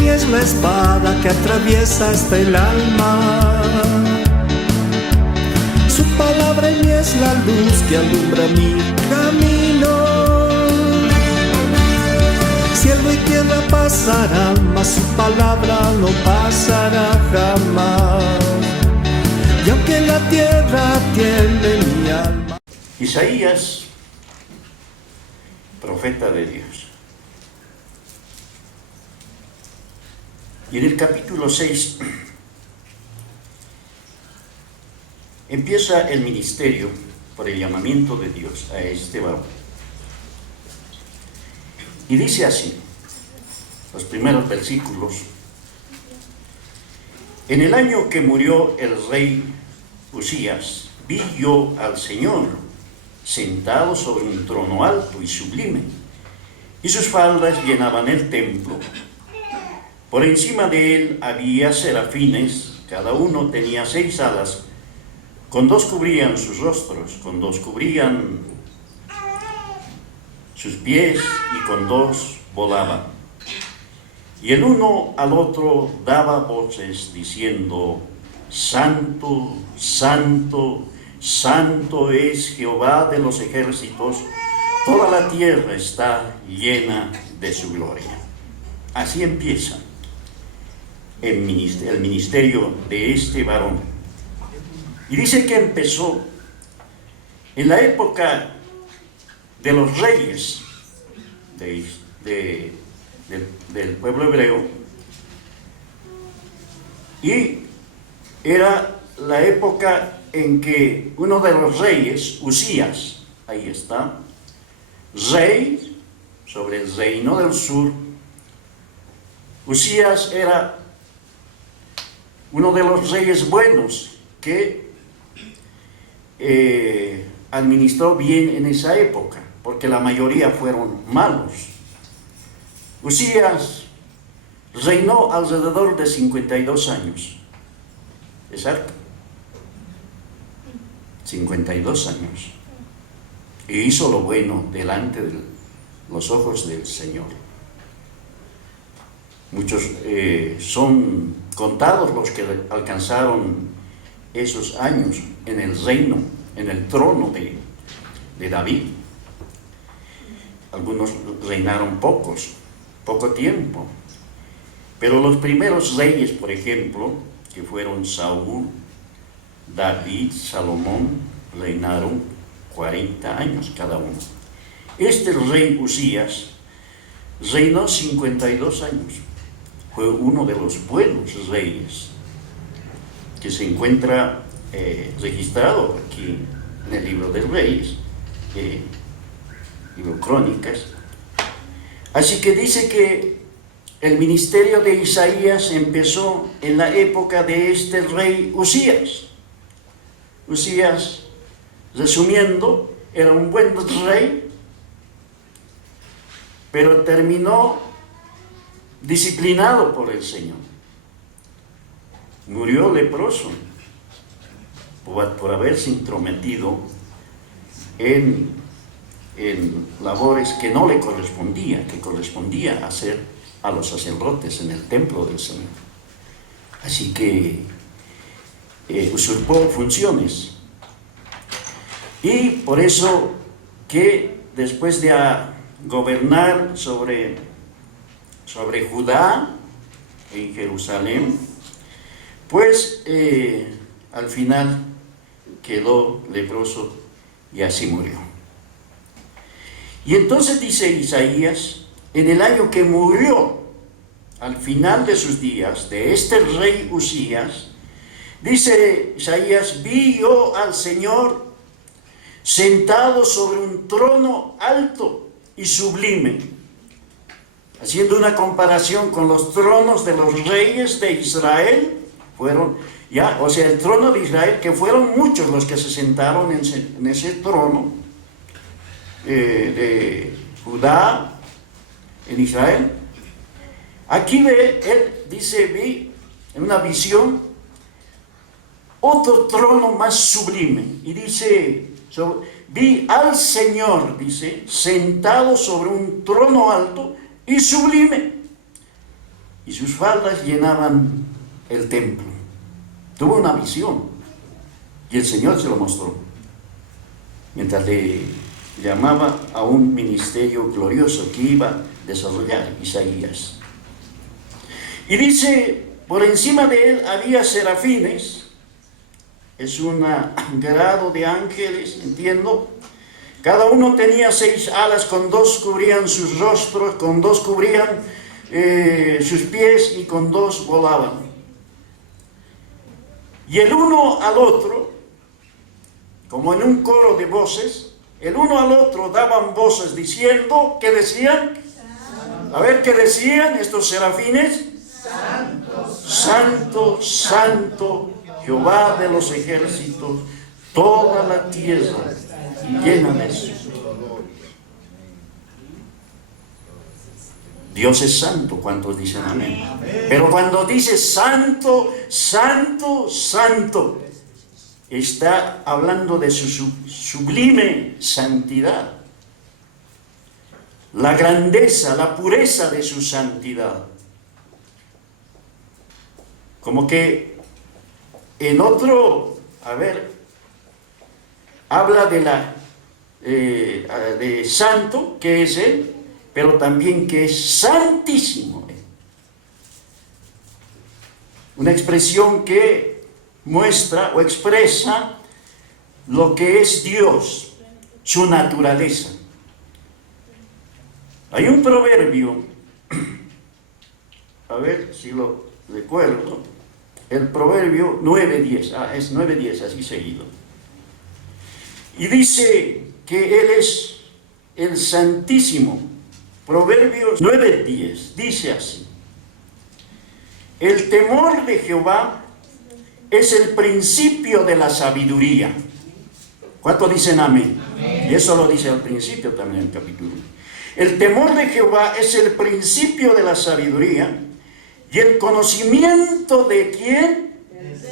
y es la espada que atraviesa hasta el alma. Su palabra en mí es la luz que alumbra mi camino. Cielo y tierra pasarán, mas su palabra no pasará jamás. Y aunque la tierra tiene mi alma. Isaías, profeta de Dios. Y en el capítulo 6 empieza el ministerio por el llamamiento de Dios a este varón. Y dice así, los primeros versículos: en el año que murió el rey Usías, vi yo al Señor sentado sobre un trono alto y sublime, y sus faldas llenaban el templo. Por encima de él había serafines, cada uno tenía 6 alas, con 2 cubrían sus rostros, con 2 cubrían sus pies y con 2 volaban. Y el uno al otro daba voces diciendo: Santo, Santo, Santo es Jehová de los ejércitos, toda la tierra está llena de su gloria. Así empieza el ministerio de este varón. Y dice que empezó en la época de los reyes del pueblo hebreo, y era la época en que uno de los reyes, Usías, ahí está, rey sobre el reino del sur. Usías era uno de los reyes buenos que administró bien en esa época, porque la mayoría fueron malos. Usías reinó alrededor de 52 años. Exacto. 52 años. Y hizo lo bueno delante de los ojos del Señor. Muchos son contados los que alcanzaron esos años en el reino, en el trono de David. Algunos reinaron poco tiempo. Pero los primeros reyes, por ejemplo, que fueron Saúl, David, Salomón, reinaron 40 años cada uno. Este rey Usías reinó 52 años. Fue uno de los buenos reyes que se encuentra registrado aquí en el libro de Reyes, libro Crónicas. Así que dice que el ministerio de Isaías empezó en la época de este rey Usías. Usías, resumiendo, era un buen rey, pero terminó disciplinado por el Señor. Murió leproso por haberse intrometido en labores que no le correspondía, que correspondía hacer a los sacerdotes en el templo del Señor. Así que usurpó funciones. Y por eso que después de gobernar sobre Judá en Jerusalén, pues al final quedó leproso y así murió. Y entonces dice Isaías, en el año que murió, al final de sus días, de este rey Usías, dice Isaías: vi yo al Señor sentado sobre un trono alto y sublime, haciendo una comparación con los tronos de los reyes de Israel. Fueron el trono de Israel, que fueron muchos los que se sentaron en ese trono de Judá, en Israel. Aquí él dice: vi en una visión otro trono más sublime, y dice: vi al Señor, dice, sentado sobre un trono alto y sublime, y sus faldas llenaban el templo. Tuvo una visión y el Señor se lo mostró, mientras le llamaba a un ministerio glorioso que iba a desarrollar Isaías. Y dice, por encima de él había serafines, es un grado de ángeles, entiendo. Cada uno tenía 6 alas, con 2 cubrían sus rostros, con 2 cubrían sus pies y con 2 volaban. Y el uno al otro, como en un coro de voces, el uno al otro daban voces diciendo, ¿qué decían? A ver, ¿qué decían estos serafines? Santo, santo, santo, Jehová de los ejércitos, toda la tierra llena de su gloria. Dios es santo, ¿cuántos dicen amén? Pero cuando dice santo, santo, santo, está hablando de su sublime santidad, la grandeza, la pureza de su santidad. Como que en otro, habla de santo, que es Él, pero también que es santísimo. Una expresión que muestra o expresa lo que es Dios, su naturaleza. Hay un proverbio, a ver si lo recuerdo, el proverbio 9:10, es 9:10, así seguido. Y dice que Él es el Santísimo. Proverbios 9:10, dice así: el temor de Jehová es el principio de la sabiduría. ¿Cuántos dicen amén? Amén. Y eso lo dice al principio también el capítulo. El temor de Jehová es el principio de la sabiduría, y el conocimiento de ¿quién?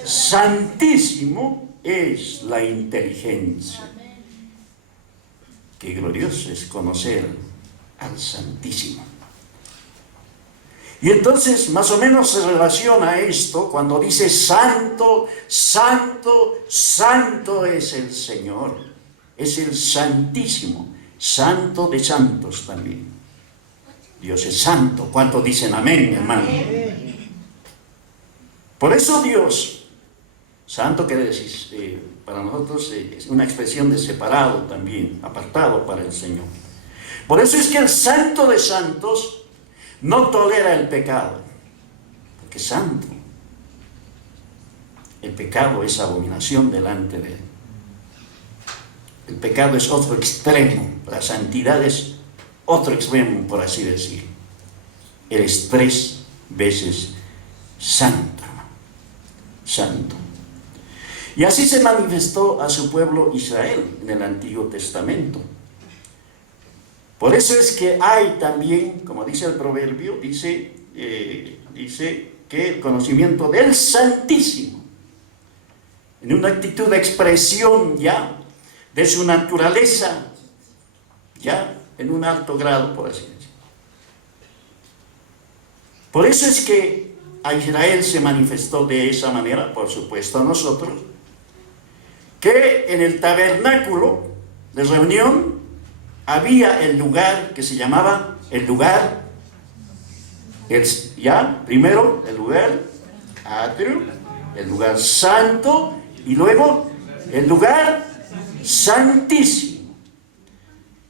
Santísimo es la inteligencia. Qué glorioso es conocer al Santísimo. Y entonces más o menos se relaciona esto cuando dice santo, santo, santo es el Señor, es el Santísimo, santo de santos también. Dios es santo. ¿Cuántos dicen amén, hermano? Por eso Dios, santo quiere decir, para nosotros es una expresión de separado también, apartado para el Señor. Por eso es que el santo de santos no tolera el pecado, porque es santo. El pecado es abominación delante de Él. El pecado es otro extremo, la santidad es otro extremo, por así decir. Él es 3 veces santo, santo. Y así se manifestó a su pueblo Israel en el Antiguo Testamento. Por eso es que hay también, como dice el proverbio, dice que el conocimiento del Santísimo, en una actitud de expresión ya de su naturaleza, ya en un alto grado, por así decirlo. Por eso es que a Israel se manifestó de esa manera, por supuesto a nosotros, que en el tabernáculo de reunión había el lugar que se llamaba el lugar, primero el lugar atrio, el lugar santo y luego el lugar santísimo,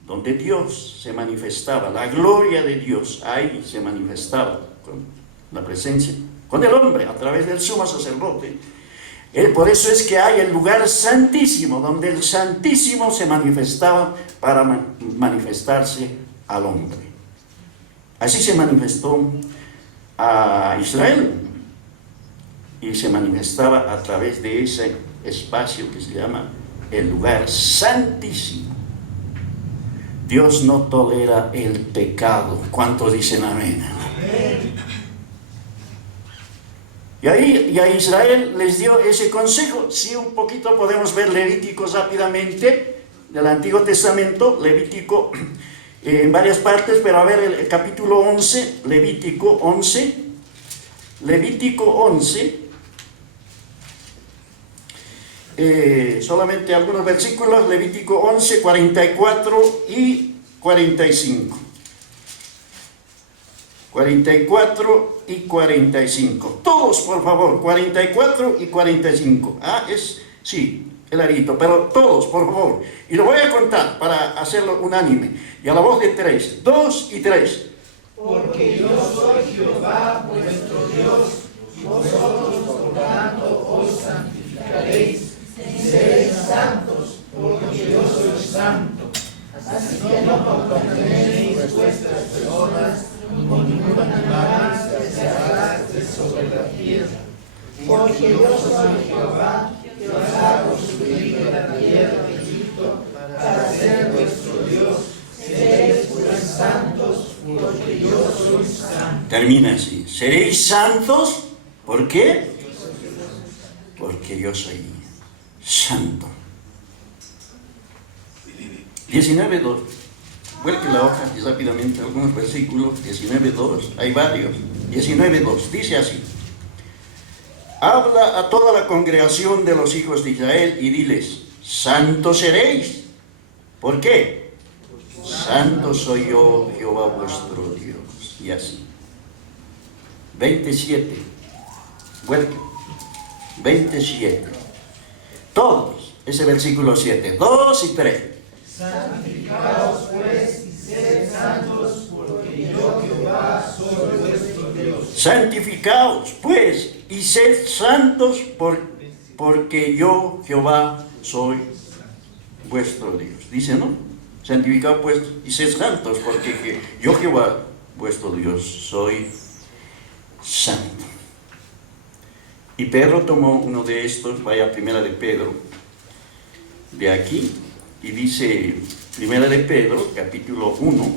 donde Dios se manifestaba, la gloria de Dios ahí se manifestaba con la presencia, con el hombre a través del sumo sacerdote. Por eso es que hay el lugar santísimo, donde el Santísimo se manifestaba para manifestarse al hombre. Así se manifestó a Israel y se manifestaba a través de ese espacio que se llama el lugar santísimo. Dios no tolera el pecado. ¿Cuántos dicen amén? Amén. Y a Israel les dio ese consejo. Sí, un poquito podemos ver Levítico rápidamente del Antiguo Testamento, Levítico en varias partes, pero a ver el capítulo 11, Levítico 11, Levítico 11, solamente algunos versículos, Levítico 11, 44 y 45. 44 y 45. Todos, por favor, 44 y 45. Sí, clarito, pero todos, por favor. Y lo voy a contar para hacerlo unánime. Y a la voz de 3, 2 y 3. Porque yo soy Jehová vuestro Dios, y vosotros por tanto os santificaréis y seréis santos, porque yo soy santo. Así que no contaminéis vuestras personas con ningún animal que se arrastre sobre la tierra. Porque yo soy Jehová, que os hago subir de la tierra de Egipto para ser vuestro Dios. Seréis pues santos, porque yo soy santo. Termina así. Seréis santos, ¿por qué? Porque yo soy santo. 19:2. Vuelque la hoja y rápidamente algunos versículos. 19:2. Hay varios. 19:2. Dice así. Habla a toda la congregación de los hijos de Israel y diles: santos seréis. ¿Por qué? Santo soy yo, Jehová vuestro Dios. Y así. 27. Vuelque. 27. Todos. Ese versículo 7. 2 y 3. Santificaos pues y sed santos, porque yo Jehová soy vuestro Dios. Santificaos pues y sed santos, porque yo Jehová soy vuestro Dios. Dice, ¿no? Santificaos pues y sed santos, porque yo Jehová vuestro Dios soy santo. Y Pedro tomó uno de estos, vaya a Primera de Pedro, de aquí, y dice, Primera de Pedro, capítulo 1,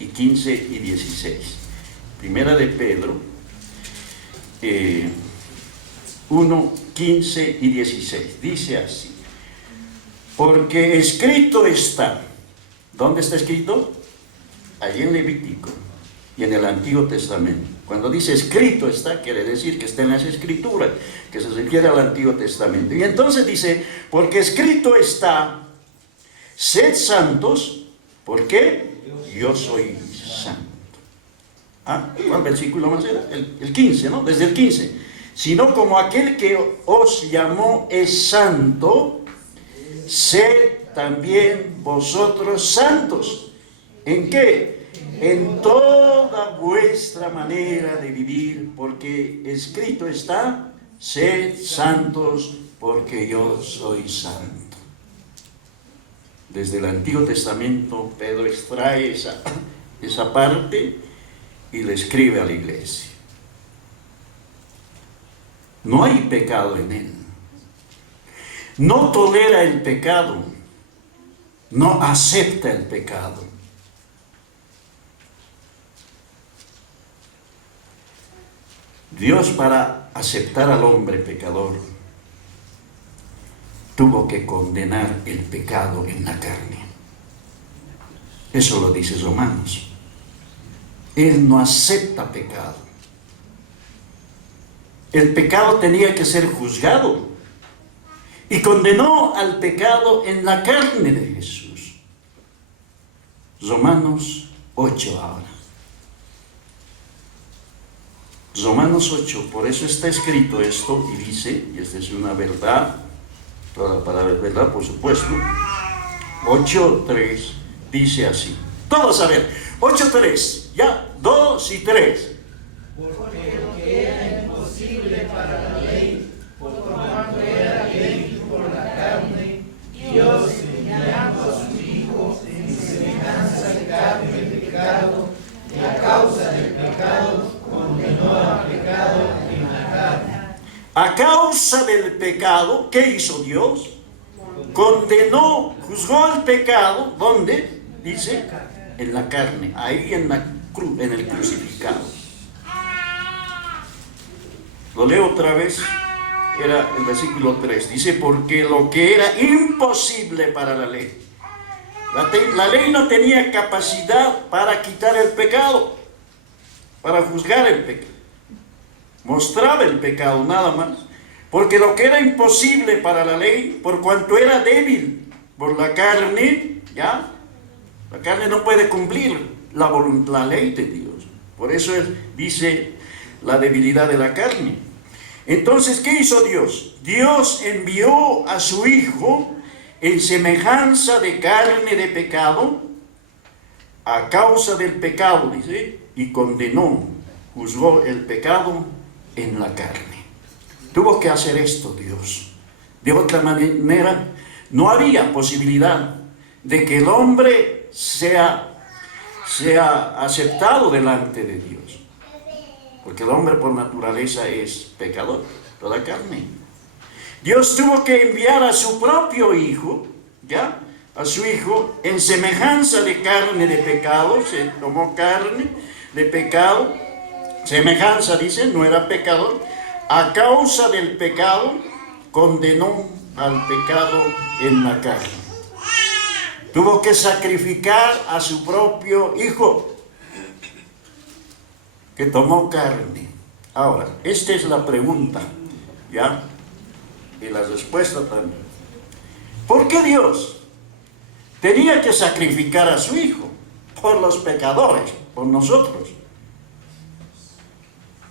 y 15 y 16. Primera de Pedro, 1, 15 y 16. Dice así: porque escrito está. ¿Dónde está escrito? Allí en Levítico y en el Antiguo Testamento. Cuando dice escrito está, quiere decir que está en las Escrituras, que se refiere al Antiguo Testamento. Y entonces dice, porque escrito está: sed santos, porque yo soy santo. ¿Cuál versículo más era? El 15, ¿no? Desde el 15. Sino como aquel que os llamó es santo, sed también vosotros santos. ¿En qué? En toda vuestra manera de vivir, porque escrito está: sed santos, porque yo soy santo. Desde el Antiguo Testamento, Pedro extrae esa parte y le escribe a la iglesia. No hay pecado en él. No tolera el pecado. No acepta el pecado. Dios, para aceptar al hombre pecador, tuvo que condenar el pecado en la carne. Eso lo dice Romanos. Él no acepta pecado. El pecado tenía que ser juzgado. Y condenó al pecado en la carne de Jesús. Romanos 8 ahora. Romanos 8, por eso está escrito esto y dice, y esta es una verdad, toda la palabra es verdad, por supuesto. 8:3 dice así. Todos a ver, 8:3, ya, 2 y 3. Porque lo que era imposible para la ley, por cuanto era débil por la carne, Dios, enviando a su Hijo en semejanza de carne de pecado, y a causa del pecado, condenó al pecado en la carne. A causa del pecado, ¿qué hizo Dios? Condenó, juzgó el pecado, ¿dónde? Dice, en la carne, ahí en el crucificado. Lo leo otra vez, era el versículo 3, dice, porque lo que era imposible para la ley. La ley no tenía capacidad para quitar el pecado, para juzgar el pecado. mostraba el pecado nada más, porque lo que era imposible para la ley, por cuanto era débil por la carne, ¿ya? La carne no puede cumplir la ley de Dios. Por eso dice la debilidad de la carne. Entonces, ¿qué hizo Dios? Dios envió a su Hijo en semejanza de carne de pecado, a causa del pecado, dice, y condenó, juzgó el pecado en la carne. Tuvo que hacer esto Dios. De otra manera, no había posibilidad de que el hombre sea aceptado delante de Dios. Porque el hombre por naturaleza es pecador, toda carne. Dios tuvo que enviar a su propio Hijo, ¿ya? A su Hijo en semejanza de carne de pecado, se tomó carne de pecado, semejanza, dice, no era pecador, a causa del pecado condenó al pecado en la carne. Tuvo que sacrificar a su propio Hijo, que tomó carne. Ahora, esta es la pregunta, ¿ya? Y la respuesta también. ¿Por qué Dios tenía que sacrificar a su Hijo? Por los pecadores, por nosotros.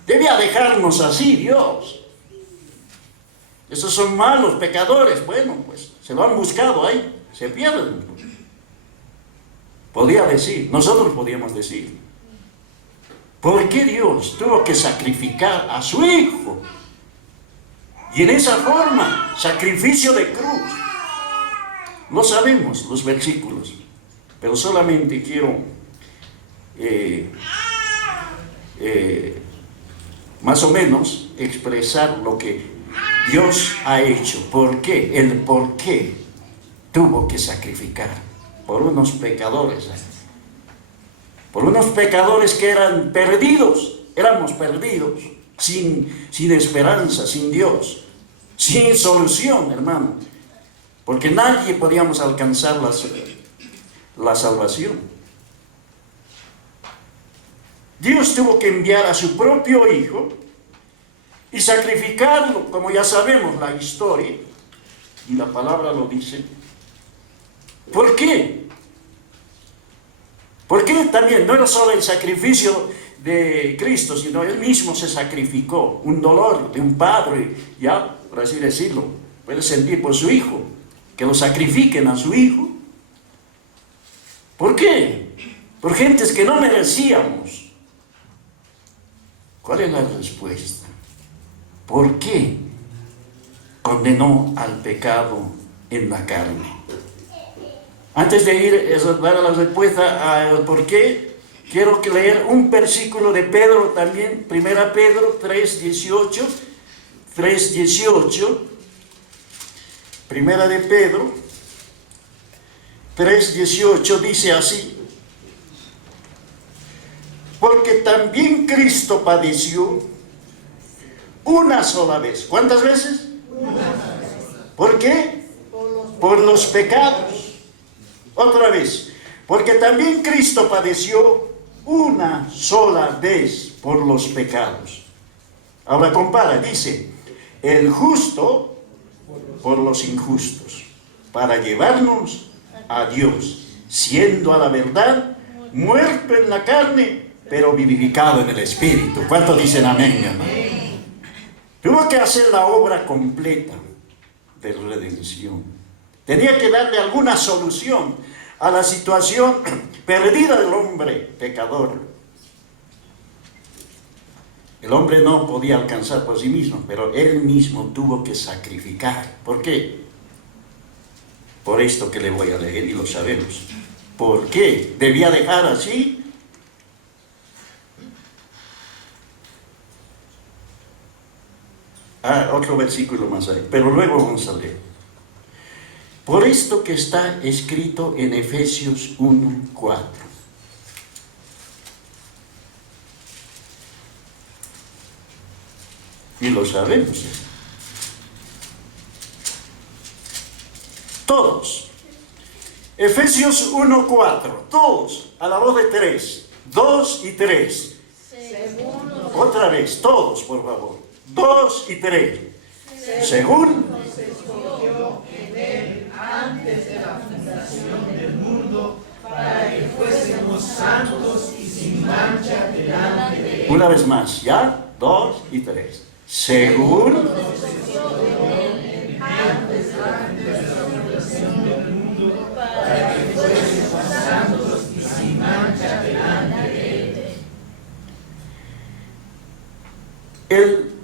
Debía dejarnos así Dios. Esos son malos pecadores. Bueno, pues se lo han buscado ahí, se pierden. Podía decir, nosotros podíamos decir, ¿por qué Dios tuvo que sacrificar a su Hijo? Y en esa forma, sacrificio de cruz. No sabemos los versículos, pero solamente quiero más o menos expresar lo que Dios ha hecho. ¿Por qué? El por qué tuvo que sacrificar por unos pecadores. Por unos pecadores que eran perdidos, éramos perdidos, sin esperanza, sin Dios, sin solución, hermano, porque nadie podíamos alcanzar la salvación. Dios tuvo que enviar a su propio Hijo y sacrificarlo, como ya sabemos la historia, y la palabra lo dice. ¿Por qué? Porque también no era solo el sacrificio de Cristo, sino Él mismo se sacrificó, un dolor de un padre, ya, por así decirlo, puede sentir por su Hijo, que lo sacrifiquen a su Hijo. ¿Por qué? Por gentes que no merecíamos. ¿Cuál es la respuesta? ¿Por qué condenó al pecado en la carne? Antes de ir a dar la respuesta al por qué, quiero leer un versículo de Pedro también, 1 Pedro 3:18, 3:18, Primera de Pedro 3:18 dice así: porque también Cristo padeció una sola vez. ¿Cuántas veces? Una vez. ¿Por qué? Por los pecados. Otra vez, porque también Cristo padeció una sola vez por los pecados. Ahora compara, dice, el justo por los injustos, para llevarnos a Dios, siendo a la verdad muerto en la carne, pero vivificado en el Espíritu. ¿Cuántos dicen amén, hermano? Tuvo que hacer la obra completa de redención. Tenía que darle alguna solución a la situación perdida del hombre pecador. El hombre no podía alcanzar por sí mismo, pero él mismo tuvo que sacrificar. ¿Por qué? Por esto que le voy a leer, y lo sabemos. ¿Por qué debía dejar así? Otro versículo más ahí, pero luego vamos a leer. Por esto que está escrito en Efesios 1:4. Y lo sabemos. Todos. Efesios 1:4. Todos. A la voz de 3. 2 y 3. Otra vez, todos, por favor. 2 y 3. Según nos escogió en él antes de la fundación del mundo, para que fuésemos santos y sin mancha delante de él. Una vez más, ¿ya? 2 y 3. Según Antes de la fundación del mundo, para que fuésemos santos y sin mancha delante de él.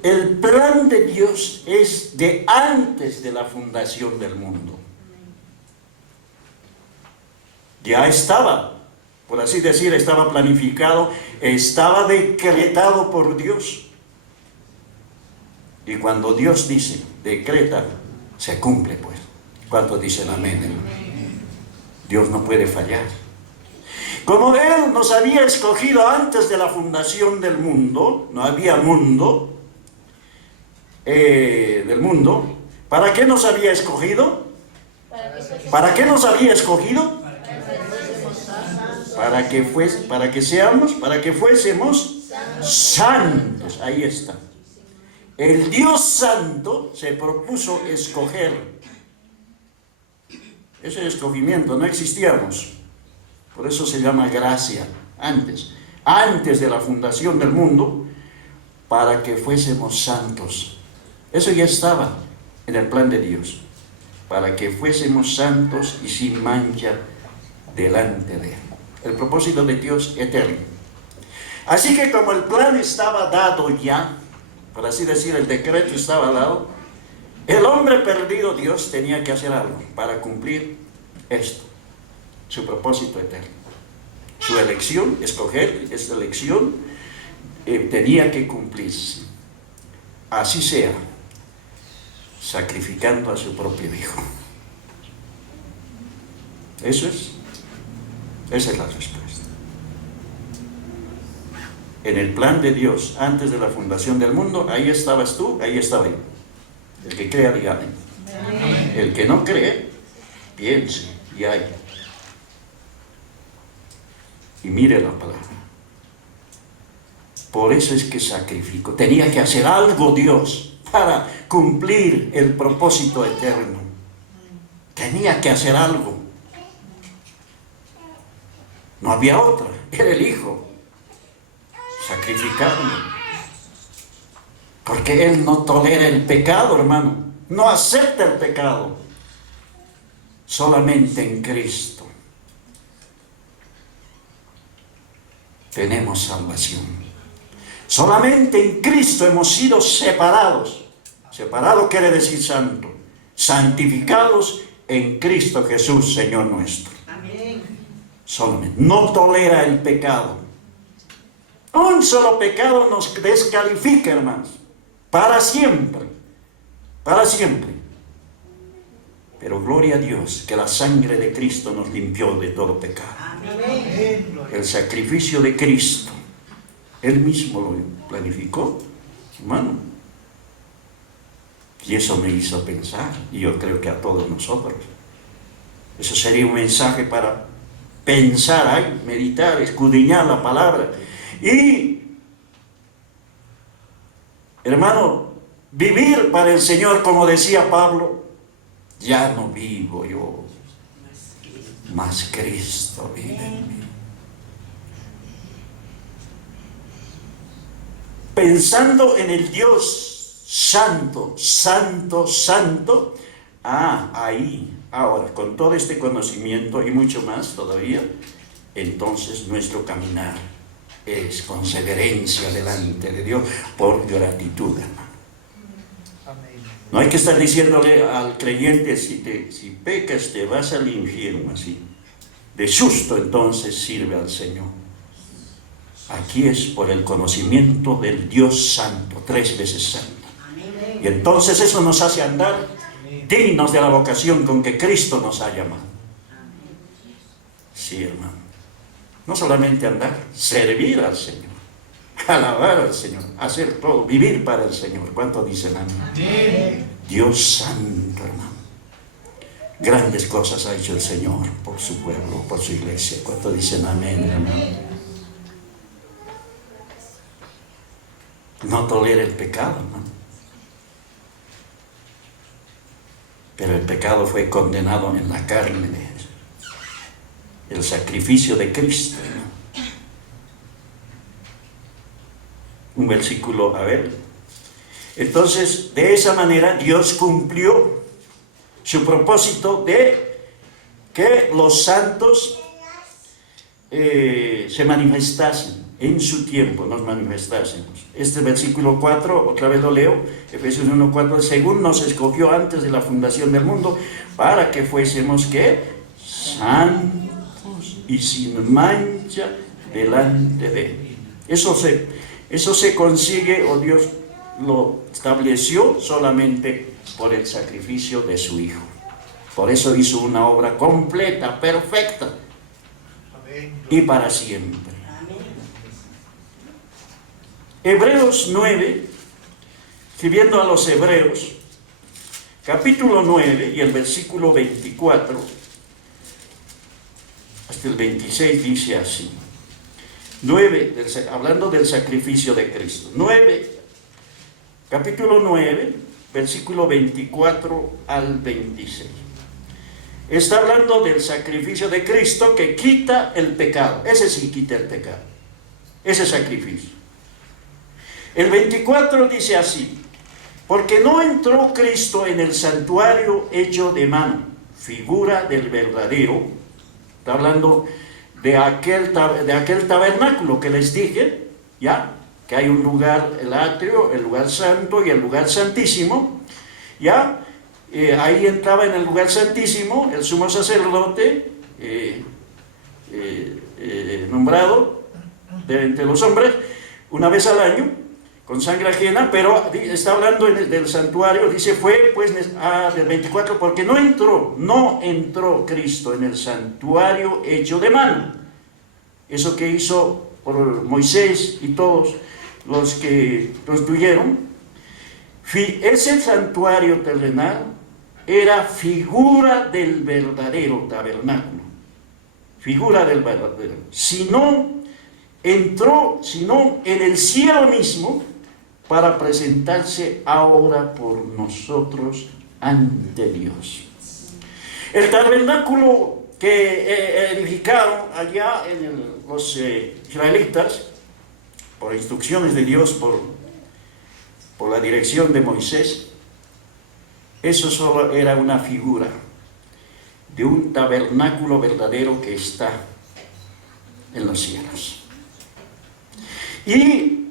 el plan de Dios es de antes de la fundación del mundo. Ya estaba, por así decir, estaba planificado, estaba decretado por Dios. Y cuando Dios dice, decreta, se cumple pues. ¿Cuántos dicen amén, hermano? Dios no puede fallar. Como Él nos había escogido antes de la fundación del mundo, no había mundo, del mundo, ¿para qué nos había escogido? ¿Para qué nos había escogido? Para que fuésemos santos. Ahí está. El Dios Santo se propuso escoger. Ese escogimiento no existíamos. Por eso se llama gracia. Antes de la fundación del mundo, para que fuésemos santos. Eso ya estaba en el plan de Dios. Para que fuésemos santos y sin mancha delante de Él. El propósito de Dios eterno. Así que como el plan estaba dado ya, por así decir, el decreto estaba dado, el hombre perdido, Dios tenía que hacer algo para cumplir esto, su propósito eterno. Su elección, escoger esta elección, tenía que cumplirse. Así sea, sacrificando a su propio hijo. Esa es la respuesta. En el plan de Dios, antes de la fundación del mundo, ahí estabas tú, ahí estaba yo. El que crea, diga amén. El que no cree, piense y haya. Y mire la palabra. Por eso es que sacrificó. Tenía que hacer algo Dios para cumplir el propósito eterno. Tenía que hacer algo. No había otra. Era el Hijo. Sacrificarlo. Porque Él no tolera el pecado, hermano. No acepta el pecado. Solamente en Cristo tenemos salvación. Solamente en Cristo hemos sido separados. Separado quiere decir santo. Santificados en Cristo Jesús, Señor nuestro. Amén. Solamente. No tolera el pecado. Un solo pecado nos descalifica, hermanos. Para siempre. Para siempre. Pero gloria a Dios que la sangre de Cristo nos limpió de todo pecado. Amén. El sacrificio de Cristo. Él mismo lo planificó, hermano. Y eso me hizo pensar. Y yo creo que a todos nosotros. Eso sería un mensaje para pensar, meditar, escudriñar la palabra. Y, hermano, vivir para el Señor, como decía Pablo, ya no vivo yo, mas Cristo vive en mí. Pensando en el Dios santo, santo, santo, ahí, ahora, con todo este conocimiento y mucho más todavía, entonces nuestro caminar es con severencia delante de Dios, por gratitud, hermano. No hay que estar diciéndole al creyente, si pecas te vas al infierno, así. De susto entonces sirve al Señor. Aquí es por el conocimiento del Dios santo, 3 veces santo. Y entonces eso nos hace andar dignos de la vocación con que Cristo nos ha llamado. Sí, hermano. No solamente andar, servir al Señor, alabar al Señor, hacer todo, vivir para el Señor. ¿Cuánto dicen amén? Dios santo, hermano. Grandes cosas ha hecho el Señor por su pueblo, por su iglesia. ¿Cuánto dicen amén, hermano? no tolera el pecado, ¿no? Pero el pecado fue condenado en la carne el sacrificio de Cristo, ¿no? Un versículo, a ver. Entonces, de esa manera Dios cumplió su propósito de que los santos se manifestasen en su tiempo, nos manifestásemos. Este versículo 4, otra vez lo leo, Efesios 1:4, según nos escogió antes de la fundación del mundo, para que fuésemos, ¿qué? Santos y sin mancha delante de Él. Eso se consigue, o Dios lo estableció solamente por el sacrificio de su Hijo. Por eso hizo una obra completa, perfecta, y para siempre. Hebreos 9, escribiendo a los Hebreos, capítulo 9 y el versículo 24 hasta el 26 dice así. 9, hablando del sacrificio de Cristo. 9, capítulo 9, versículo 24 al 26. Está hablando del sacrificio de Cristo que quita el pecado. Ese sí quita el pecado. Ese sacrificio. El 24 dice así: porque no entró Cristo en el santuario hecho de mano, figura del verdadero. Está hablando de aquel tabernáculo que les dije, ¿ya? Que hay un lugar, el atrio, el lugar santo y el lugar santísimo, ¿ya? Ahí entraba en el lugar santísimo el sumo sacerdote nombrado de entre los hombres una vez al año con sangre ajena, pero está hablando del santuario, dice fue pues del 24, porque no entró Cristo en el santuario hecho de mano. Eso que hizo por Moisés y todos los que construyeron. Ese santuario terrenal era figura del verdadero tabernáculo, figura del verdadero. Sino en el cielo mismo, para presentarse ahora por nosotros ante Dios. El tabernáculo que edificaron allá los israelitas, por instrucciones de Dios, por la dirección de Moisés, eso solo era una figura de un tabernáculo verdadero que está en los cielos. Y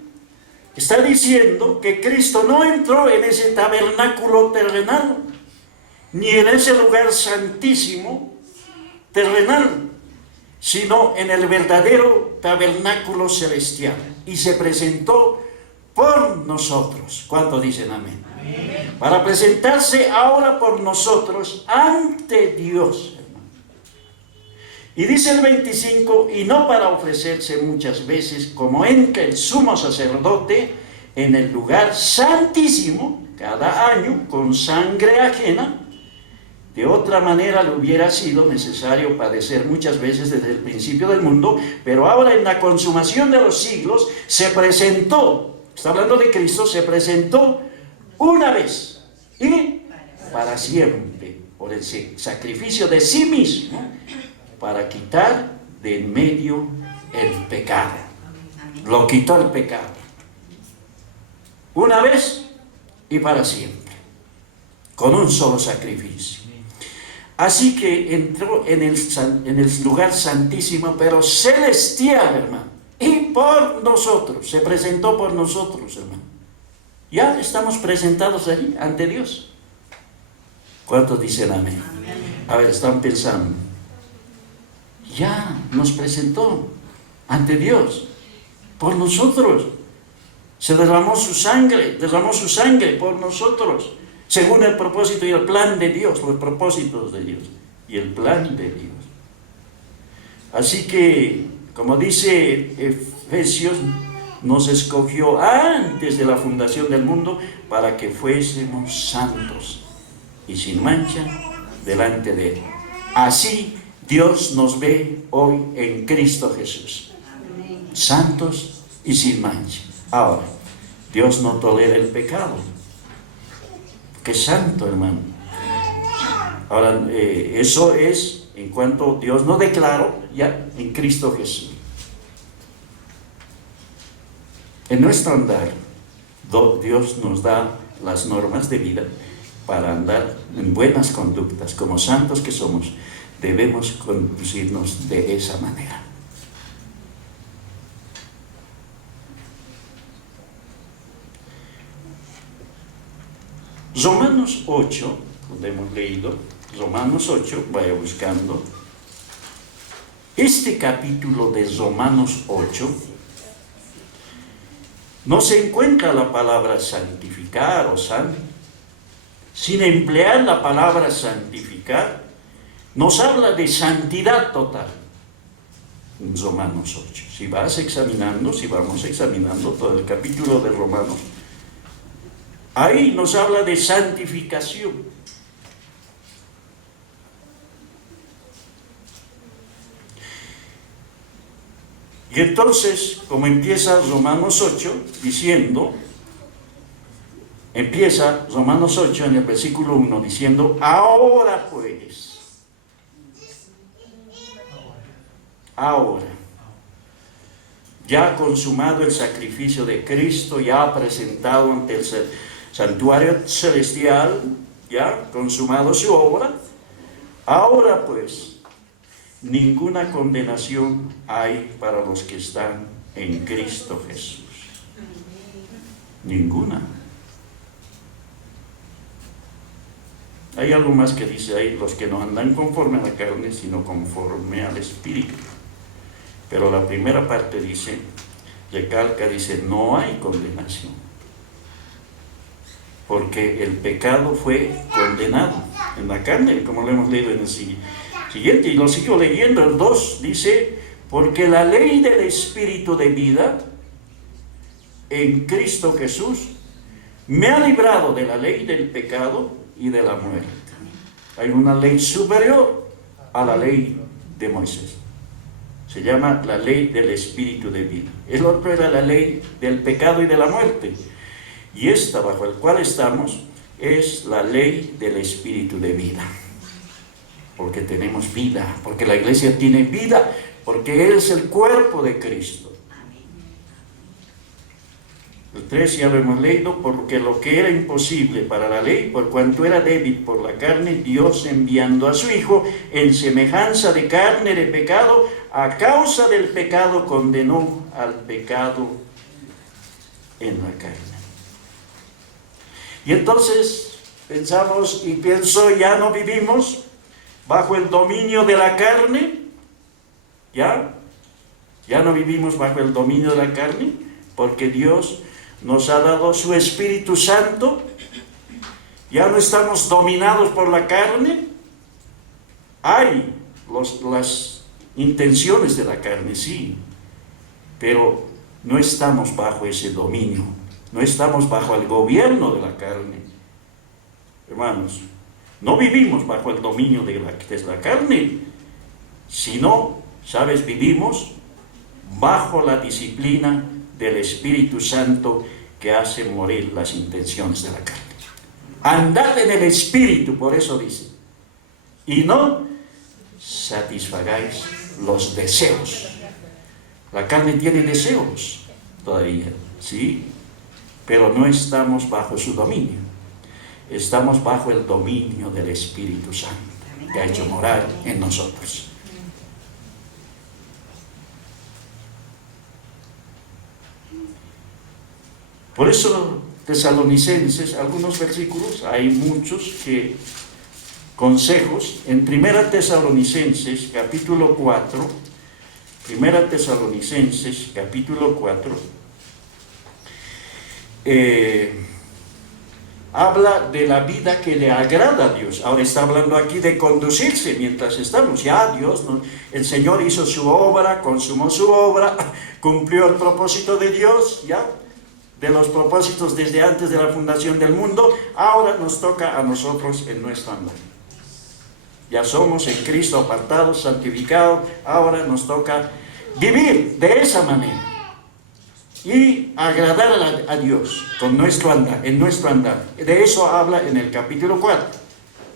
está diciendo que Cristo no entró en ese tabernáculo terrenal, ni en ese lugar santísimo terrenal, sino en el verdadero tabernáculo celestial. Y se presentó por nosotros. ¿Cuántos dicen amén? Amén. Para presentarse ahora por nosotros ante Dios, hermano. Y dice el 25, y no para ofrecerse muchas veces, como entra el sumo sacerdote en el lugar santísimo cada año con sangre ajena. De otra manera le hubiera sido necesario padecer muchas veces desde el principio del mundo, pero ahora en la consumación de los siglos se presentó, está hablando de Cristo, se presentó una vez y para siempre, por el sacrificio de sí mismo, para quitar de en medio el pecado. Lo quitó el pecado. Una vez y para siempre, con un solo sacrificio. Así que entró en el lugar santísimo, pero celestial, hermano. Y por nosotros, se presentó por nosotros, hermano. Ya estamos presentados allí, ante Dios. ¿Cuántos dicen amén? A ver, están pensando. Ya nos presentó ante Dios, por nosotros. Se derramó su sangre por nosotros. Según el propósito y el plan de Dios, los propósitos de Dios y el plan de Dios. Así que, como dice Efesios, nos escogió antes de la fundación del mundo para que fuésemos santos y sin mancha delante de Él. Así Dios nos ve hoy en Cristo Jesús, santos y sin mancha. Ahora, Dios no tolera el pecado. ¡Qué santo, hermano! Ahora, eso es en cuanto Dios nos declaró ya en Cristo Jesús. En nuestro andar, Dios nos da las normas de vida para andar en buenas conductas. Como santos que somos, debemos conducirnos de esa manera. Romanos 8, donde hemos leído, Romanos 8, vaya buscando. Este capítulo de Romanos 8, no se encuentra la palabra santificar o san. Sin emplear la palabra santificar, nos habla de santidad total. En Romanos 8. Si vamos examinando todo el capítulo de Romanos, ahí nos habla de santificación. Y entonces, como empieza Romanos 8 diciendo, empieza Romanos 8 en el versículo 1 diciendo, ahora pues, ahora, ya consumado el sacrificio de Cristo, ya presentado ante el santuario celestial, ya consumado su obra, ahora pues, ninguna condenación hay para los que están en Cristo Jesús. Ninguna. Hay algo más que dice ahí, los que no andan conforme a la carne, sino conforme al Espíritu. Pero la primera parte dice, recalca, dice, no hay condenación. Porque el pecado fue condenado en la carne, como lo hemos leído en el siguiente, y lo sigo leyendo, el 2 dice, porque la ley del Espíritu de vida en Cristo Jesús me ha librado de la ley del pecado y de la muerte. Hay una ley superior a la ley de Moisés. Se llama la ley del Espíritu de vida. El otro era la ley del pecado y de la muerte. Y esta, bajo el cual estamos, es la ley del Espíritu de vida. Porque tenemos vida, porque la iglesia tiene vida, porque Él es el cuerpo de Cristo. El 3 ya lo hemos leído, porque lo que era imposible para la ley, por cuanto era débil por la carne, Dios enviando a su Hijo en semejanza de carne de pecado, a causa del pecado condenó al pecado en la carne. Y entonces pensamos y pienso, ya no vivimos bajo el dominio de la carne, ya no vivimos bajo el dominio de la carne, porque Dios nos ha dado su Espíritu Santo, ya no estamos dominados por la carne. Hay las intenciones de la carne, sí, pero no estamos bajo ese dominio, no estamos bajo el gobierno de la carne, hermanos. No vivimos bajo el dominio de la carne, sino, ¿sabes? Vivimos bajo la disciplina del Espíritu Santo que hace morir las intenciones de la carne. Andad en el Espíritu, por eso dice, y no satisfagáis los deseos. La carne tiene deseos todavía, ¿sí? Pero no estamos bajo su dominio. Estamos bajo el dominio del Espíritu Santo, que ha hecho morar en nosotros. Por eso, Tesalonicenses, algunos versículos, hay muchos consejos. En 1 Tesalonicenses, capítulo 4, 1 Tesalonicenses, capítulo 4, habla de la vida que le agrada a Dios. Ahora está hablando aquí de conducirse mientras estamos. Ya el Señor hizo su obra, consumó su obra, cumplió el propósito de Dios, ya, de los propósitos desde antes de la fundación del mundo. Ahora nos toca a nosotros en nuestro andar. Ya somos en Cristo apartados, santificados. Ahora nos toca vivir de esa manera. y agradar a Dios con nuestro andar, en nuestro andar. De eso habla en el capítulo 4.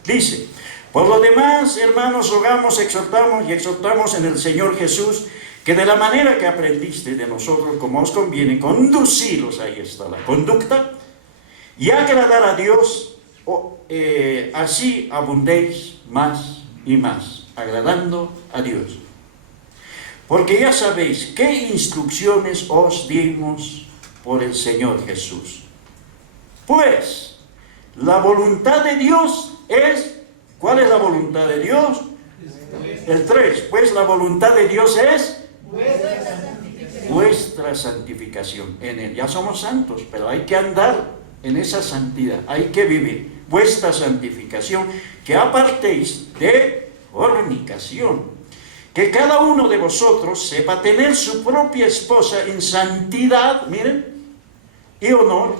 Dice: por lo demás, hermanos, rogamos, exhortamos y exhortamos en el Señor Jesús, que de la manera que aprendiste de nosotros, como os conviene, conduciros, ahí está la conducta, y agradar a Dios, así abundéis más y más, agradando a Dios. Porque ya sabéis qué instrucciones os dimos por el Señor Jesús. Pues la voluntad de Dios es, ¿cuál es la voluntad de Dios? El 3, pues la voluntad de Dios es vuestra santificación. En él ya somos santos, pero hay que andar en esa santidad, hay que vivir vuestra santificación, que apartéis de fornicación. Que cada uno de vosotros sepa tener su propia esposa en santidad, miren, y honor,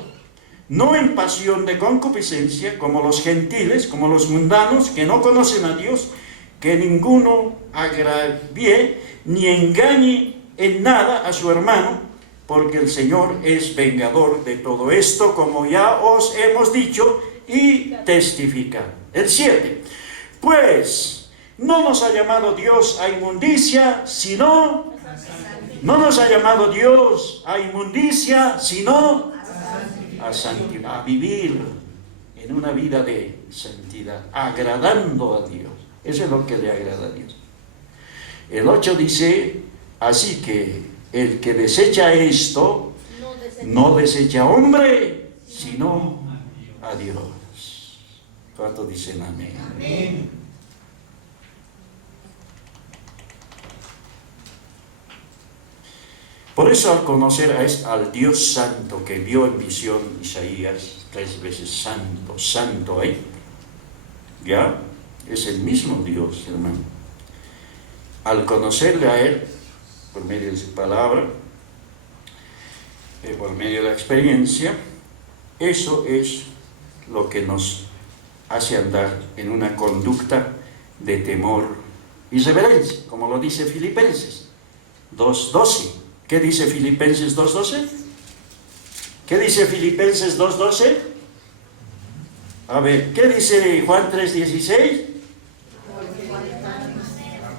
no en pasión de concupiscencia, como los gentiles, como los mundanos, que no conocen a Dios, que ninguno agravie ni engañe en nada a su hermano, porque el Señor es vengador de todo esto, como ya os hemos dicho y testificado. El 7, pues no nos ha llamado Dios a inmundicia, sino... No nos ha llamado Dios a inmundicia, sino a santidad, a vivir en una vida de santidad, agradando a Dios. Eso es lo que le agrada a Dios. El 8 dice: así que el que desecha esto, no desecha a hombre, sino a Dios. ¿Cuántos dicen amén? Amén. Por eso, al conocer al Dios santo que vio en visión Isaías 3 veces santo, santo, ya es el mismo Dios, hermano. Al conocerle a Él, por medio de su palabra, por medio de la experiencia, eso es lo que nos hace andar en una conducta de temor y reverencia, como lo dice Filipenses 2:12. ¿Qué dice Filipenses 2:12? ¿Qué dice Filipenses 2:12? A ver, ¿qué dice Juan 3:16?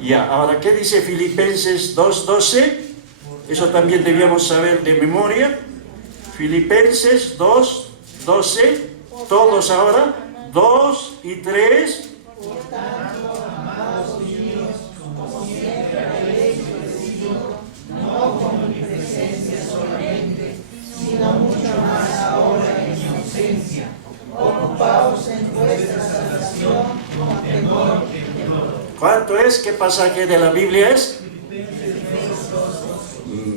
Ya, ahora, ¿qué dice Filipenses 2:12? Eso también debíamos saber de memoria. Filipenses 2:12, todos ahora, 2 y 3. Por tanto, amados míos, como siempre habéis obedecido, no con mi presencia solamente, sino mucho más ahora en mi ausencia. Ocupaos en vuestra salvación con temor y temor. ¿Cuánto es? ¿Qué pasaje de la Biblia es?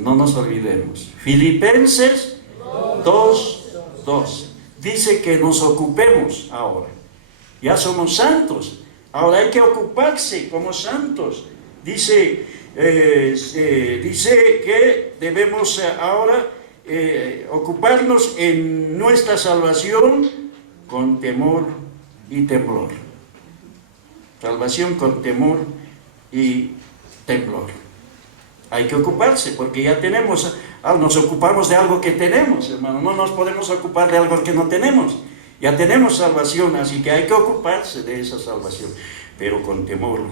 No nos olvidemos. Filipenses 2:2. Dice que nos ocupemos ahora. Ya somos santos. Ahora hay que ocuparse como santos. Dice que debemos ahora ocuparnos en nuestra salvación con temor y temblor. Salvación con temor y temblor. Hay que ocuparse porque ya tenemos, nos ocupamos de algo que tenemos, hermano. No nos podemos ocupar de algo que no tenemos. Ya tenemos salvación, así que hay que ocuparse de esa salvación, pero con temor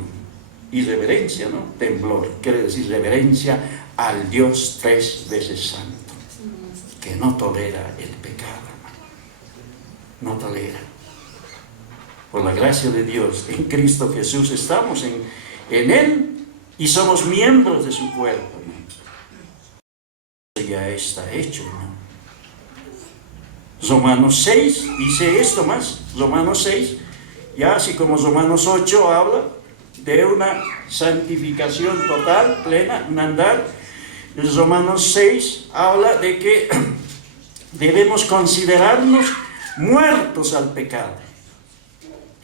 y reverencia, ¿no? Temblor, quiere decir reverencia al Dios 3 veces santo, que no tolera el pecado, hermano. No tolera. Por la gracia de Dios, en Cristo Jesús estamos en Él y somos miembros de su cuerpo, hermano. Ya está hecho, hermano. Romanos 6 dice esto más, Romanos 6, ya así como Romanos 8 habla de una santificación total, plena, un andar. Romanos 6 habla de que debemos considerarnos muertos al pecado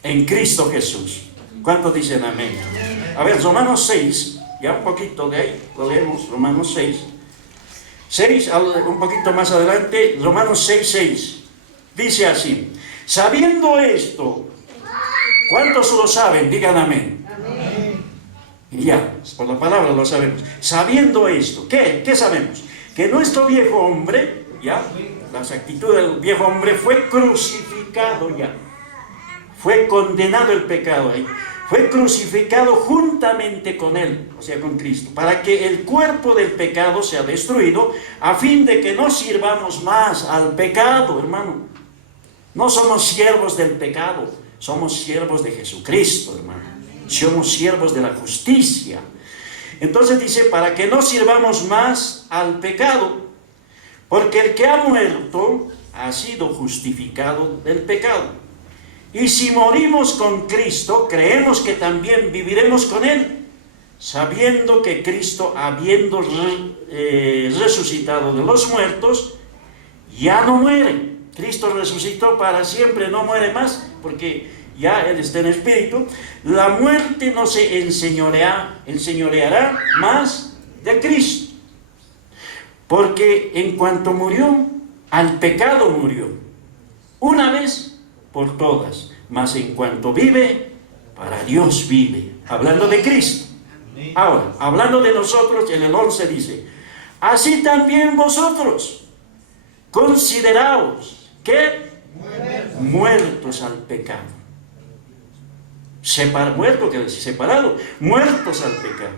en Cristo Jesús. ¿Cuántos dicen amén? A ver, Romanos 6, ya un poquito de ahí, lo leemos, Romanos 6. 6, un poquito más adelante, Romanos 6:6, dice así: sabiendo esto, ¿cuántos lo saben? Digan amén. Amén. Ya, por la palabra lo sabemos. Sabiendo esto, ¿qué sabemos? que nuestro viejo hombre, ya, las actitudes del viejo hombre fue crucificado ya. Fue condenado el pecado ahí. Fue crucificado juntamente con él, o sea, con Cristo, para que el cuerpo del pecado sea destruido, a fin de que no sirvamos más al pecado, hermano. No somos siervos del pecado, somos siervos de Jesucristo, hermano. Somos siervos de la justicia. Entonces dice, para que no sirvamos más al pecado, porque el que ha muerto ha sido justificado del pecado. Y si morimos con Cristo, creemos que también viviremos con Él, sabiendo que Cristo, habiendo resucitado de los muertos, ya no muere. Cristo resucitó para siempre, no muere más, porque ya Él está en espíritu. La muerte no se enseñoreará más de Cristo, porque en cuanto murió, al pecado murió, una vez por todas, mas en cuanto vive, para Dios vive. Hablando de Cristo. Ahora, hablando de nosotros, en el 11 dice, así también vosotros, consideraos que muertos al pecado. Muerto quiere decir separado, muertos al pecado,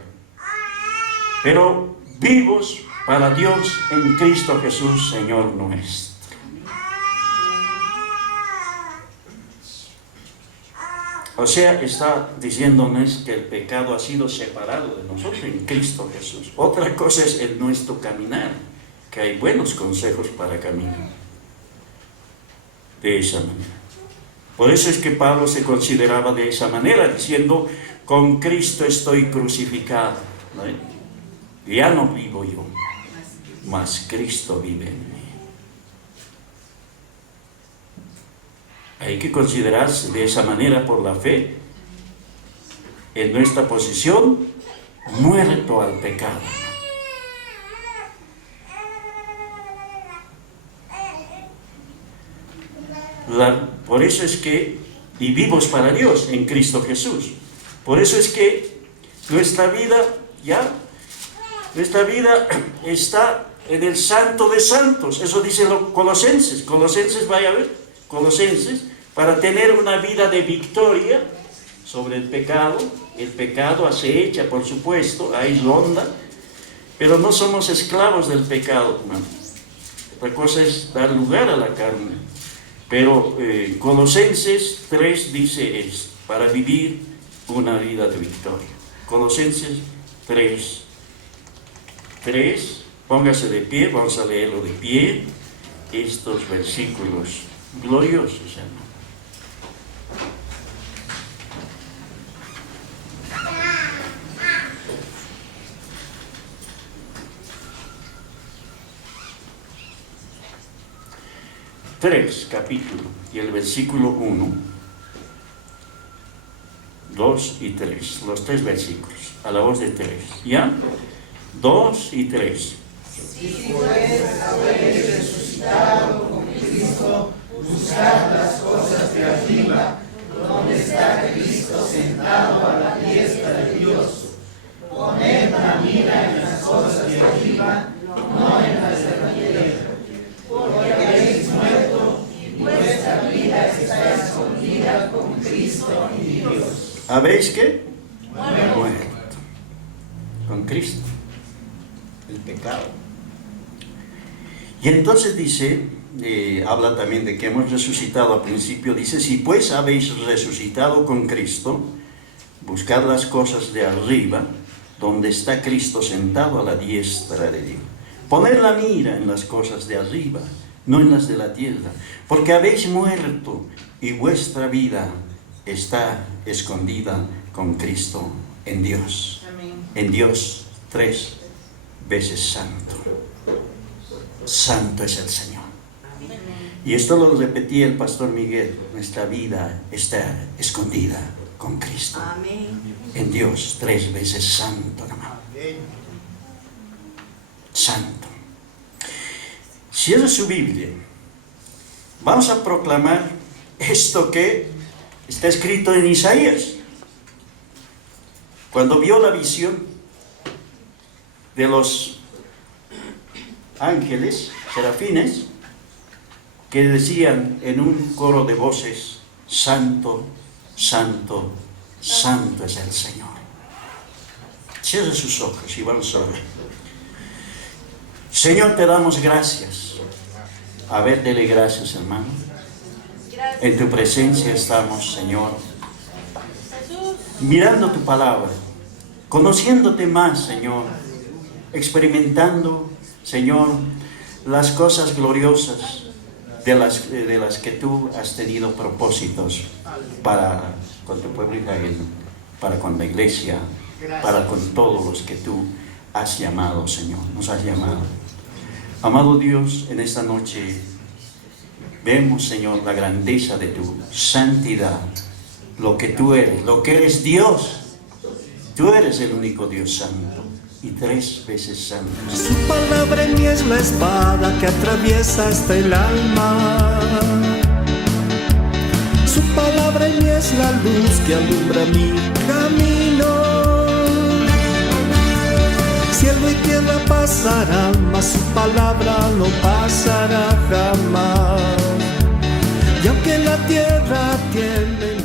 pero vivos para Dios en Cristo Jesús, Señor nuestro. O sea, está diciéndonos que el pecado ha sido separado de nosotros en Cristo Jesús. Otra cosa es el nuestro caminar, que hay buenos consejos para caminar de esa manera. Por eso es que Pablo se consideraba de esa manera, diciendo, con Cristo estoy crucificado, ¿no? Ya no vivo yo, mas Cristo vive en mí. Hay que considerarse de esa manera por la fe, en nuestra posición, muerto al pecado. Por eso es que, y vivos para Dios en Cristo Jesús. Por eso es que nuestra vida está en el Santo de Santos. Eso dice los Colosenses. Vaya a ver, Colosenses, para tener una vida de victoria sobre el pecado acecha, por supuesto, ahí ronda, pero no somos esclavos del pecado, hermano. Otra cosa es dar lugar a la carne. Pero Colosenses 3 dice esto, para vivir una vida de victoria. Colosenses 3, póngase de pie, vamos a leerlo de pie, estos versículos gloriosos, hermano. Capítulo, y el versículo 1, 2 y 3, los 3 versículos, a la voz de 3, ¿ya? 2 y 3. Si pues habéis resucitado con Cristo, buscad las cosas de arriba, donde está Cristo sentado a la diestra de Dios. Poned la mira en las cosas de arriba, no en las de la tierra, porque habéis muerto y vuestra vida está escondida con Cristo en Dios. ¿Habéis qué? Muerto. Con Cristo. El pecado. Y entonces dice, habla también de que hemos resucitado al principio, dice, si pues habéis resucitado con Cristo, buscad las cosas de arriba, donde está Cristo sentado a la diestra de Dios. Poned la mira en las cosas de arriba, no en las de la tierra, porque habéis muerto y vuestra vida está escondida con Cristo en Dios. Amén. En Dios 3 veces santo. Santo es el Señor. Amén. Y esto lo repetía el pastor Miguel, nuestra vida está escondida con Cristo. Amén. En Dios 3 veces santo, hermano. Santo. Cierra su Biblia. Vamos a proclamar esto que está escrito en Isaías. Cuando vio la visión de los ángeles, serafines, que decían en un coro de voces: Santo, Santo, Santo es el Señor. Cierre sus ojos y vamos a orar. Señor, te damos gracias. A ver, dele gracias, hermano. En tu presencia estamos, Señor, mirando tu palabra, conociéndote más, Señor, experimentando, Señor, las cosas gloriosas de las que tú has tenido propósitos para con tu pueblo Israel, para con la iglesia, para con todos los que tú has llamado, Señor, nos has llamado. Amado Dios, en esta noche vemos, Señor, la grandeza de tu santidad, lo que tú eres, lo que eres Dios. Tú eres el único Dios santo y 3 veces santo. Su palabra en mí es la espada que atraviesa hasta el alma. Su palabra en mí es la luz que alumbra mi camino. Cielo y tierra pasarán, mas su palabra no pasará jamás. Y aunque la tierra tiene